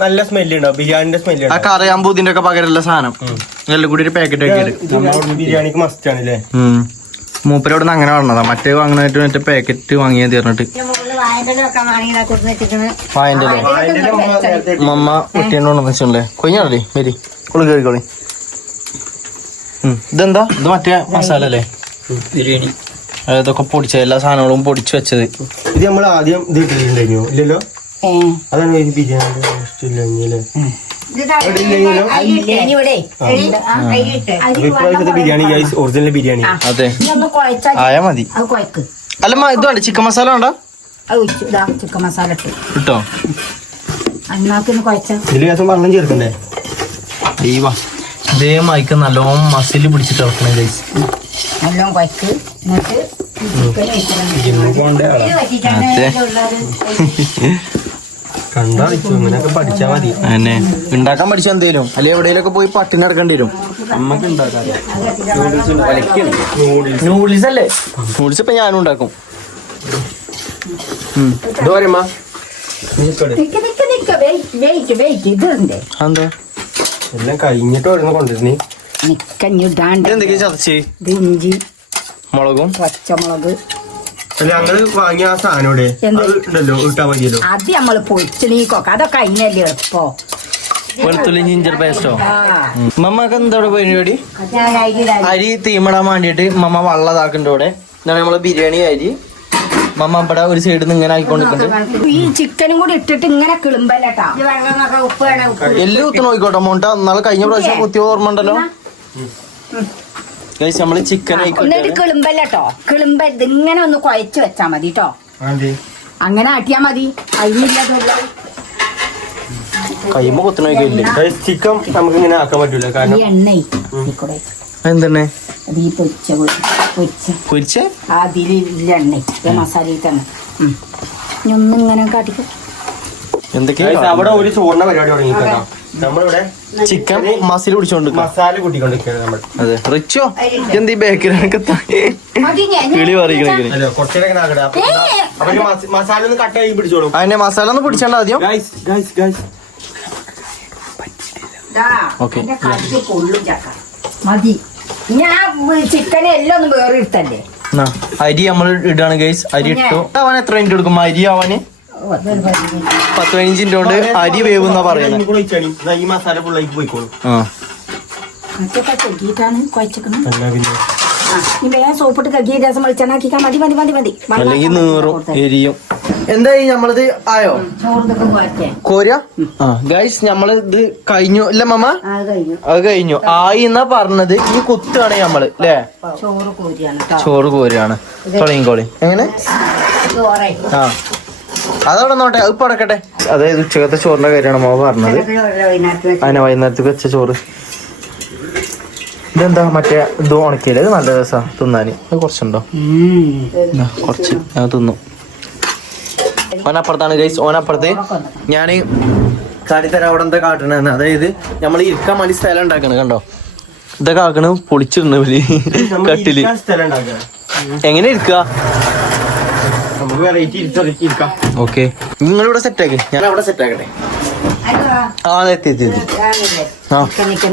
[SPEAKER 3] നല്ല സ്മെൽ ഉണ്ടാവും ബിരിയാണിന്റെ സ്മെൽ
[SPEAKER 1] ആ കറിയാമ്പൂ ഇതിന്റെ ഒക്കെ പകരമുള്ള സാധനം. എല്ലാം കൂടി ഒരു പാക്കറ്റ്
[SPEAKER 3] ബിരിയാണിക്ക് മസ്റ്റ് ആണ് അല്ലേ
[SPEAKER 1] മൂപ്പരോട് അങ്ങനെ പറഞ്ഞതാ മറ്റേ വാങ്ങണായിട്ട് മറ്റേ പാക്കറ്റ് വാങ്ങിയത് തീർന്നിട്ട് വായന്റെ മമ്മ കുട്ടിയോണ്ട് വെച്ചല്ലേ കൊഞ്ഞാടേ വരി. കൊളി കയറിക്കോളി ഇതെന്താ? ഇത് മറ്റേ മസാല അല്ലേ?
[SPEAKER 5] ബിരിയാണി.
[SPEAKER 1] ഇതൊക്കെ പൊടിച്ച എല്ലാ സാധനങ്ങളും പൊടിച്ചു വെച്ചത്.
[SPEAKER 3] ഇത് നമ്മൾ ആദ്യം ഇത് ഇട്ടിട്ടുണ്ടായിരുന്നു. ഇല്ലല്ലോ? അതാണ് ബിരിയാണി ബിരിയാണി ഗൈസ് ഒറിജിനൽ ബിരിയാണി.
[SPEAKER 1] അതെ. ആയ മതി. അല്ല മ, ഇത് വേണ്ട. ചിക്കൻ മസാല വേണ്ട?
[SPEAKER 2] അത് ഇതാ ചിക്കൻ മസാല ഇട്ടു.
[SPEAKER 1] കിട്ടോ
[SPEAKER 2] അന്നാക്കൊന്ന് കുഴച്ച.
[SPEAKER 3] ഇതിൽ വെള്ളം ചേർക്കണ്ടേ?
[SPEAKER 1] ദൈവ. ഇതേ മൈക്ക് നല്ലോണം മസിൽ പിടിച്ചിട്ട് ഇറക്കണേ ഗൈസ്
[SPEAKER 2] നല്ലോണം എന്നിട്ട്
[SPEAKER 1] ഉണ്ടാക്കാൻ പഠിച്ച എന്തേലും? അല്ലെ എവിടെയെങ്കിലൊക്കെ പോയി പട്ടിണി നടക്കേണ്ടി വരും?
[SPEAKER 3] ഉണ്ടാക്കാം
[SPEAKER 1] നൂഡിൽസ് അല്ലേ? നൂഡിൽസ് ഇപ്പൊ ഞാനും ഉണ്ടാക്കും. എന്തോ
[SPEAKER 3] പറയുമ്പോ
[SPEAKER 2] നിക്ക്
[SPEAKER 3] എല്ലാം കഴിഞ്ഞിട്ട് ഓരോന്ന് കൊണ്ടുവരുന്നേ.
[SPEAKER 1] ചതച്ച്?
[SPEAKER 2] ഇത് ഇഞ്ചി
[SPEAKER 1] മുളകും?
[SPEAKER 2] പച്ചമുളക്.
[SPEAKER 3] അല്ല ഞങ്ങൾ വാങ്ങിയ ആ സാധനം ഇവിടെ.
[SPEAKER 2] എന്ത്?
[SPEAKER 3] അത് ഉണ്ടല്ലോ ഇട്ടാ മതിയല്ലോ.
[SPEAKER 2] അത് നമ്മൾ പൊരിച്ചിണീക്കൊക്കെ. അതൊക്കെ അതിനല്ലേ എളുപ്പോ.
[SPEAKER 1] വെളുത്തുള്ളി ജിഞ്ചർ പേസ്റ്റോ മമ്മക്ക് എന്തോടെ പരിപാടി? അരി തീമിടാൻ വേണ്ടിട്ട് മമ്മ വള്ളതാക്കുന്നുണ്ട് ഇവിടെ. നമ്മളെ ബിരിയാണി അരി. മമ്മ ഇവിടെ ഒരു സൈഡിൽ നിന്ന് ഇങ്ങനെ ആയിക്കൊണ്ടിരിക്കുന്നുണ്ട്
[SPEAKER 2] ഈ ചിക്കനും കൂടി ഇട്ടിട്ട് ഇങ്ങനെ കിളുമ്പല്ലട്ടാ. ഉപ്പ് വേണം ഉപ്പ്
[SPEAKER 1] എല്ലാം കുത്തി നോക്കിക്കോട്ടെ മോണ്ട. നാളെ കഴിഞ്ഞ പ്രാവശ്യം കുത്തിയ ഓർമ്മ ഉണ്ടല്ലോ. നമ്മൾ ചിക്കൻ
[SPEAKER 2] എന്നിട്ട്
[SPEAKER 1] കിളുമ്പല്ലോ
[SPEAKER 2] കിളുമ്പല്ലട്ടോ. കിളുമ്പ ഇതിങ്ങനെ ഒന്ന് കുഴച്ച് വെച്ചാ മതി കേട്ടോ അങ്ങനെ ആട്ടിയാ മതി. അതിനില്ല
[SPEAKER 1] കൈമ കുത്തി നോക്കിയില്ലേ
[SPEAKER 3] ചിക്കൻ നമുക്ക് ഇങ്ങനെ ആക്കാൻ പറ്റൂല കാരണം
[SPEAKER 2] പൊരിച്ച അതിലില്ല എണ്ണ. തന്നെ ഒന്നിങ്ങനെ കാട്ടിക്കും.
[SPEAKER 1] എന്തൊക്കെയാ
[SPEAKER 3] അവിടെ ഒരു ചോറിന്റെ പരിപാടി തുടങ്ങി നമ്മളിവിടെ
[SPEAKER 1] ചിക്കൻ മസാല കുടിച്ചോണ്ട്
[SPEAKER 3] മസാല കൂട്ടിക്കൊണ്ടിരിക്കുകയാണ് നമ്മൾ.
[SPEAKER 1] അതെ. റിച്ചോ എന്ത് ഈ കിളി
[SPEAKER 3] മസാല ഒന്ന് കട്ട് ആയി പിടിച്ചോളൂ.
[SPEAKER 1] അതിന്റെ മസാല ഒന്ന് പിടിച്ചണ്ട ആദ്യം?
[SPEAKER 3] Guys guys guys
[SPEAKER 1] okay.
[SPEAKER 2] പൊള്ളും ചക്ക. മതി. ഞാൻ ചിക്കനെ എല്ലാം ഒന്ന് വേറെ എടുത്തല്ലേ
[SPEAKER 1] എന്നാ, അരി നമ്മൾ ഇടാണ് ഗൈസ് അരി ഇട്ടു. അവൻ എത്ര മിനിറ്റ് എടുക്കും? അരി അവന്? പത്ത് പതിനഞ്ച് മിനിറ്റ്. കൊണ്ട് അരി വേവുന്ന പറയുന്നത്
[SPEAKER 3] ദാ ഈ മസാല ഫുള്ളായിട്ട് പോയിക്കോളൂ.
[SPEAKER 1] ആ.
[SPEAKER 2] ഈ വേഗം സോപ്പിട്ട് കഴുകിയ രസം വെളിച്ചെണ്ണാക്കിക്കാൻ മതി മതി മതി മതി. മതി.
[SPEAKER 1] അല്ലെങ്കിൽ നീറും എരിയും. എന്തായി നമ്മളിത് ആയോ? ആ ഗൈസ് നമ്മൾ ഇത് കഴിഞ്ഞു. അല്ല മമ്മ
[SPEAKER 2] അത് കഴിഞ്ഞു.
[SPEAKER 1] ആയി എന്നാ പറഞ്ഞത്? ഈ കുത്താണ് നമ്മൾ ല്ലേ?
[SPEAKER 2] ചോറ് കോരിയാണ്
[SPEAKER 1] തുടങ്ങിക്കോളി. എങ്ങനെ? ആ. അതവിടെ നോട്ടെ അത് ഇപ്പൊ അടക്കട്ടെ അതായത് ഉച്ചകത്തെ ചോറിന്റെ കാര്യമാണ് മോ പറഞ്ഞത്. അതിനെ വൈകുന്നേരത്തേക്ക് വെച്ച ചോറ്. ഇതെന്താ മറ്റേ ഇത് ഉണക്കിയില്ല? ഇത് നല്ല രസാ തിന്നാന് അത് കുറച്ചുണ്ടോ? ഇതാ, കുറച്ച്. ഞാൻ തിന്നു. ഓനപ്പുറത്താണ് ഗൈസ് ഓനപ്പുറത്ത് ഞാൻ കാട്ടിത്തരാം അവിടെ എന്താ കാട്ടണെന്ന്. അതായത് നമ്മൾ ഇരിക്കാൻ വേണ്ടി സ്ഥലം ഉണ്ടാക്കണ കണ്ടോ? ഇതൊക്കെ ആക്കണ ഇവർ.
[SPEAKER 3] നമ്മൾ കട്ടിൽ.
[SPEAKER 1] എങ്ങനെ ഇരിക്കുക ഓക്കെ നിങ്ങളിവിടെ സെറ്റ് ആക്കി? ഞാൻ അവിടെ സെറ്റ് ആക്കട്ടെ. ആ എത്തി എത്തി എത്തി. ആ.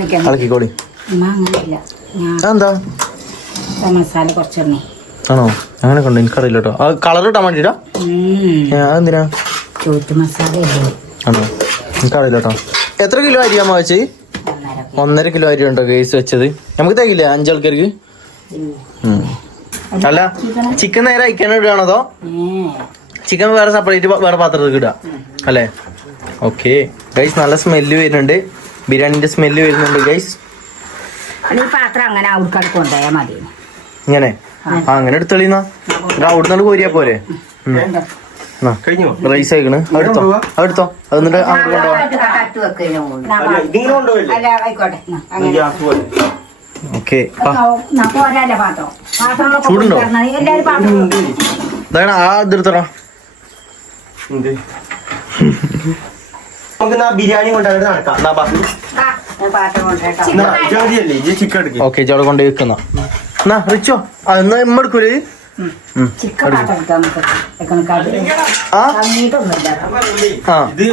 [SPEAKER 2] നിക്ക ഇപ്പൊ മസാല കുറച്ചിടണേ.
[SPEAKER 1] ആണോ? അങ്ങനെ കണ്ടു. എനിക്കറിയില്ല കേട്ടോ. ആ കളർ ഇട്ടാൻ വേണ്ടിട്ടാ എന്തിനാ
[SPEAKER 2] ചോറ്റ് മസാല
[SPEAKER 1] ആണോ? എനിക്കറിയില്ല കേട്ടോ. എത്ര കിലോ അരിയാമ്മ വെച്ച്
[SPEAKER 2] ഒന്നര
[SPEAKER 1] കിലോ. അരി ഉണ്ടോ കേസ് വെച്ചത്? നമുക്ക് തേക്കില്ല? അഞ്ചാൾക്കാർക്ക്. അല്ല ചിക്കൻ നേരെ അയക്കാൻ ഇടുകയാണോ അതോ? ചിക്കൻ വേറെ സെപ്പറേറ്റ് വേറെ പാത്രത്തിൽ ഇടുക. അല്ലേ? ഓക്കെ ഗൈസ് നല്ല സ്മെല്ല് വരുന്നുണ്ട്. ബിരിയാണിന്റെ സ്മെല്ല് വരുന്നുണ്ട് ഗൈസ്
[SPEAKER 2] ഈ പാത്രം അങ്ങനെ അവിടുക്കാട് കൊണ്ടുപോയാൽ മതി.
[SPEAKER 1] ഇങ്ങനെ? ആ. അങ്ങനെ എടുത്തളിന്നാ? അവിടുന്ന് കോരിയാ പോരെ. റൈസ് ആയിക്കണ്. എടുത്തോ? എടുത്തോ? അത് എന്നിട്ട് ഓക്കെ ചൂടുണ്ടോ? ഇതാണ്? ആ
[SPEAKER 3] നമുക്ക് ബിരിയാണി കൊണ്ടുവന്നിട്ട് നടക്കാം.
[SPEAKER 1] ഓക്കെ ഇജ് അവിടെ കൊണ്ടുപോയി വെക്കുന്ന? എന്നാ റിച്ചോ എന്നാ ഇമ്മ എടുക്കൂലേ?
[SPEAKER 3] ഇത്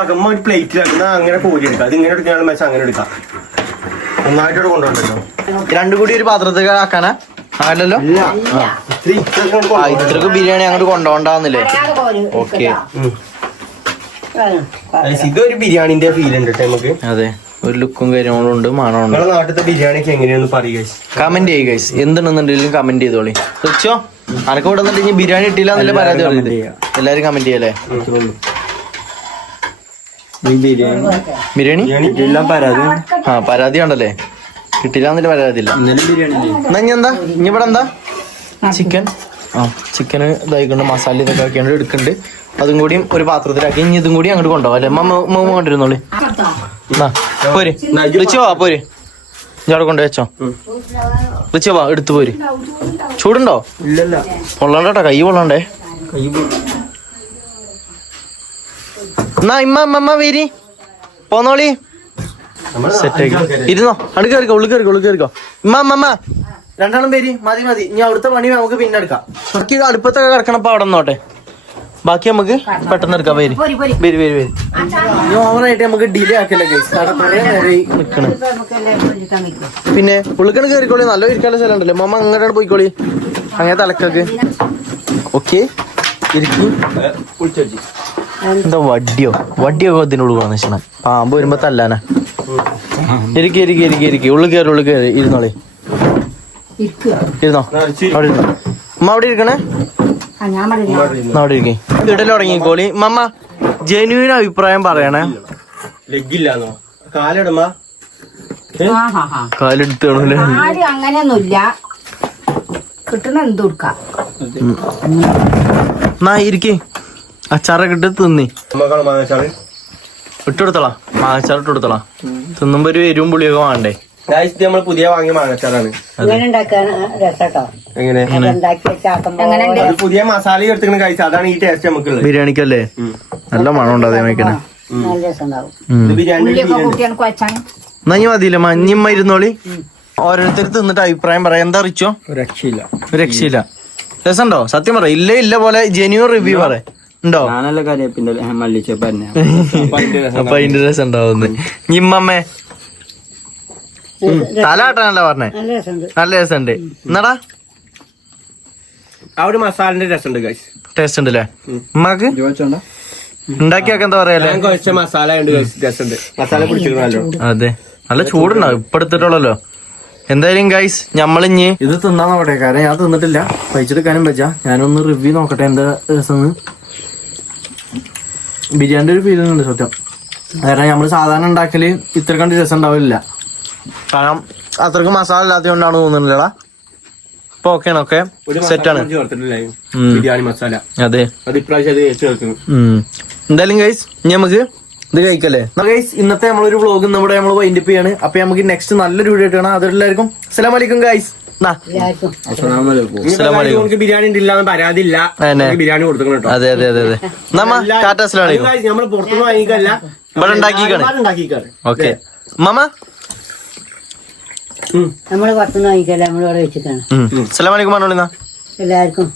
[SPEAKER 3] ആകുമ്പോ ഒരു പ്ലേറ്റിലാക്കുന്ന അങ്ങനെ കോരി എടുക്കാം. ഇത് ഇങ്ങനെ എടുക്കാനുള്ള മെച്ച അങ്ങനെ എടുക്കാം. നന്നായിട്ടോട് കൊണ്ടുവന്നല്ലോ
[SPEAKER 1] രണ്ടും കൂടി ഒരു പാത്രത്തിൽ ആക്കാനാ?
[SPEAKER 3] കൊണ്ട് കൊണ്ടുപോകാം.
[SPEAKER 1] ഇത്രക്ക് ബിരിയാണി അങ്ങോട്ട്
[SPEAKER 2] കൊണ്ടുപോകണ്ടാന്നില്ലേ
[SPEAKER 1] ഓക്കെ.
[SPEAKER 3] ഇതൊരു ബിരിയാണിന്റെ ഫീൽ ഉണ്ട് നമുക്ക്.
[SPEAKER 1] അതെ ഒരു ലുക്കും കാര്യങ്ങളും ഉണ്ട് മണമുണ്ട്
[SPEAKER 3] നിങ്ങളെ നാട്ടിലത്തെ ബിരിയാണി ഒക്കെ എങ്ങനെയാന്ന് പറയുക
[SPEAKER 1] കമന്റ് ചെയ്യുക ഗൈസ് എന്തുണ്ടെന്നുണ്ടെങ്കിലും കമന്റ് ചെയ്തോളി. റിച്ചോ അനക്ക് ഇവിടെ നിന്നുണ്ടെങ്കിൽ ബിരിയാണി ഇട്ടില്ല എന്നല്ലേ പരാതി പറയുന്നത്? എല്ലാരും കമന്റ് ചെയ്യല്ലേ? ബിരിയാണി.
[SPEAKER 5] എല്ലാം പരാതി
[SPEAKER 1] ആ പരാതി ഉണ്ടല്ലേ? കിട്ടില്ല എന്നല്ലേ പരാതി ഇല്ല.
[SPEAKER 5] ബിരിയാണി
[SPEAKER 1] എന്നാ ഇനി എന്താ? ഇനി ഇവിടെ എന്താ? ചിക്കൻ ആ ചിക്കന് ഇതായിക്കൊണ്ട് മസാല ഇതൊക്കെ ആക്കിയാണ് എടുക്കുന്നുണ്ട് അതും കൂടിയും ഒരു പാത്രത്തിലാക്കി. ഇനി ഇതും കൂടി അങ്ങോട്ട് കൊണ്ടുപോകാം അല്ലേ? മമ്മ മമ്മ കൊണ്ടിരുന്നോളി എന്നാ പോര് വെച്ചോ വാ പോര്. ഇനി അവിടെ കൊണ്ട് വെച്ചോ. റിച്ചോ വാ എടുത്തു പോര്. ചൂടുണ്ടോ?
[SPEAKER 5] ഇല്ലല്ല.
[SPEAKER 1] പൊള്ളണ്ടോ കൈ പൊള്ളണ്ടേ.
[SPEAKER 5] കൈ പോ-
[SPEAKER 1] എന്നാ ഇമ്മ അമ്മമ്മ വീരി. പോന്നോളി. സെറ്റ് ആക്കി. ഇരുന്നോ? അടുക്ക കയറിക്കോ ഉള്ളു കയറിക്കോ ഉള്ളു കയറിക്കോ. ഇമ്മ അമ്മമ്മ രണ്ടാളും പേര് മതി മതി. ഇനി അവിടുത്തെ പണി നമുക്ക് പിന്നെ എടുക്കാം. ബാക്കി അടുപ്പത്തൊക്കെ കിടക്കണപ്പോ അവിടെ നിന്നോട്ടെ. ബാക്കി നമുക്ക് പെട്ടെന്ന് എടുക്കാം പേര്
[SPEAKER 2] വരും വരും.
[SPEAKER 1] പേര് പേര് പേര് ഇനി ഓവറായിട്ട് നമുക്ക് ഡിലേ ആക്കില്ല നിക്കണ്. പിന്നെ ഉള്ളിക്കണ് കയറിക്കോളി നല്ല ഇരിക്കാനുള്ള സ്ഥലം ഉണ്ടല്ലേ മമ്മ അങ്ങോട്ടാണ് പോയിക്കോളി. അങ്ങനെ തലക്കൊക്കെ. ഓക്കെ. ഇരിക്കും. എന്താ വടിയോ? വടിയൊക്കെ ഇതിനുള്ളിൽ വന്നു വെച്ചാൽ പാമ്പ് വരുമ്പോ തല്ലാനാ. ഇരിക്കി ഇരിക്കി ഇരിക്കി ഇരിക്കി. ഉള്ളിൽ കയറി ഉള്ളിൽ കയറി. ഇരുന്നോളി. ഇരുന്നോ? അവിടെ ഇരുന്നോ? ഉമ്മ അവിടെ ഇരിക്കണേ? അവിടെ ഇരിക്കേ. ഇടൽ തുടങ്ങിക്കോളി മമ്മ ജെന്യൂൻ അഭിപ്രായം പറയണേ.
[SPEAKER 3] ലെഗില്ലാന്നോ കാലിടമ്മ.
[SPEAKER 2] ആ ഹാ ഹാ.
[SPEAKER 1] കാലെടുത്തേ
[SPEAKER 2] ആരും അങ്ങനെയൊന്നുമില്ല. കിട്ടണ എന്ത് കൊടുക്കാം?
[SPEAKER 1] എന്നാ ഇരിക്കേ. അച്ചാറൊക്കെ ഇട്ട് തിന്നി. ഇട്ടെടുത്തോളാം മാങ്ങാച്ചാർ ഇട്ടെടുത്തോളാം തിന്നുമ്പോ ഒരു എരിവും പുളിയൊക്കെ വേണ്ടേ?
[SPEAKER 3] നമ്മൾ പുതിയ വാങ്ങിയ മാങ്ങാച്ചാറാണ്.
[SPEAKER 4] ഇങ്ങനെ ഉണ്ടാക്കാൻ രസട്ടോ.
[SPEAKER 3] എങ്ങനെ? ഒരു പുതിയ മസാല ചേർത്തിക്കണ കഴിച്ച അതാണ് ഈ ടേസ്റ്റ് നമുക്കുള്ളത്.
[SPEAKER 1] ബിരിയാണിക്കല്ലേ? നല്ല മണം
[SPEAKER 4] ഉണ്ടാവും
[SPEAKER 2] കൂട്ടിയാണ് കുഴച്ചാണ്
[SPEAKER 1] നഞ്ഞ മതിയില്ല മഞ്ഞും ഇരുന്നോളി. ഓരോരുത്തർ തിന്നിട്ട് അഭിപ്രായം പറയാം. എന്താ അറിയിച്ചോ
[SPEAKER 5] ഒരു രക്ഷയില്ല.
[SPEAKER 1] ഒരു രക്ഷയില്ല. രസമുണ്ടോ? സത്യം പറ. ഇല്ല ഇല്ല പോലെ ജെന്യൂർ റിവ്യൂ പറ. ഉണ്ടോ? അപ്പൊ അതിന്റെ രസം ഉണ്ടാവുന്നു. നിമ്മമ്മേ തല ആട്ടാനല്ല പറഞ്ഞേ?
[SPEAKER 4] നല്ല രസമുണ്ട്.
[SPEAKER 1] എന്നാടാ?
[SPEAKER 3] ആ ഒരു മസാലന്റെ ഉണ്ട് ഗൈസ്
[SPEAKER 1] ടേസ്റ്റ് ഉണ്ട് അല്ലേ ഉമ്മാക്ക് ഉണ്ടാക്കിയൊക്കെ എന്താ പറയാ
[SPEAKER 3] ഞാൻ കഴിച്ച മസാല ഉണ്ട് ടേസ്റ്റ് ഉണ്ട് മസാല പിടിച്ചിരുന്നല്ലോ
[SPEAKER 1] അതെ. നല്ല ചൂടുണ്ടാവും ഇപ്പൊ എടുത്തിട്ടുള്ളല്ലോ. എന്തായാലും ഗൈസ് ഞമ്മളിഞ്ഞ് ഇത് തിന്നാൻ നോക്കട്ടെ കാരണം ഞാൻ തിന്നിട്ടില്ല. കഴിച്ചെടുക്കാനും പറ്റാ. ഞാനൊന്ന് റിവ്യൂ നോക്കട്ടെ എന്താ രസം ബിരിയാണിന്റെ ഒരു ഫീലിംഗ് ഉണ്ട് സത്യം. കാരണം നമ്മൾ സാധാരണ ഉണ്ടാക്കൽ ഇത്ര കണ്ട് രസം ഉണ്ടാവില്ല കാരണം അത്രയ്ക്ക് മസാല ഇല്ലാത്തതുകൊണ്ടാണ് തോന്നുന്നില്ലടാ. ഇപ്പൊ ഓക്കെയാണ് ഓക്കെ?
[SPEAKER 3] ഒരു
[SPEAKER 1] സെറ്റാണ്
[SPEAKER 3] ബിരിയാണി മസാല.
[SPEAKER 1] അതെ.
[SPEAKER 3] അത് ഇപ്രാവശ്യം.
[SPEAKER 1] എന്തായാലും ഗൈസ് ഇനി നമുക്ക് ഇത് കഴിക്കല്ലേ? ഗൈസ് ഇന്നത്തെ നമ്മളൊരു വ്ളോഗ് നമ്മുടെ നമ്മൾ വൈൻഡ് അപ്പ് ചെയ്യാണ്. അപ്പൊ നമുക്ക് നെക്സ്റ്റ് നല്ലൊരു വീഡിയോ കാണാം. അതെല്ലാവർക്കും അസ്സലാം വലൈക്കും ഗൈസ്
[SPEAKER 3] ബിരിയാണി ഉണ്ടില്ല എന്ന് പരാതി ഇല്ല. നമുക്ക് ബിരിയാണി കേട്ടോ.
[SPEAKER 1] അതെ അതെ അതെ അതെ. നമ്മ ടാറ്റ അസ്സലാം വലൈക്കും
[SPEAKER 3] നമ്മൾ പുറത്തുനിന്ന് വാങ്ങിക്കല്ല.
[SPEAKER 1] ഇവിടെ ഉണ്ടാക്കിക്കാണ്.
[SPEAKER 3] ഉണ്ടാക്കിക്കാണ്.
[SPEAKER 1] ഓക്കെ. മമ്മ
[SPEAKER 4] നമ്മൾ പുറത്തുനിന്ന് വാങ്ങിക്കല്ലേ? നമ്മളിവിടെ വെച്ചിട്ടാണ്.
[SPEAKER 1] പറഞ്ഞോളിന്നാ
[SPEAKER 4] എല്ലാവർക്കും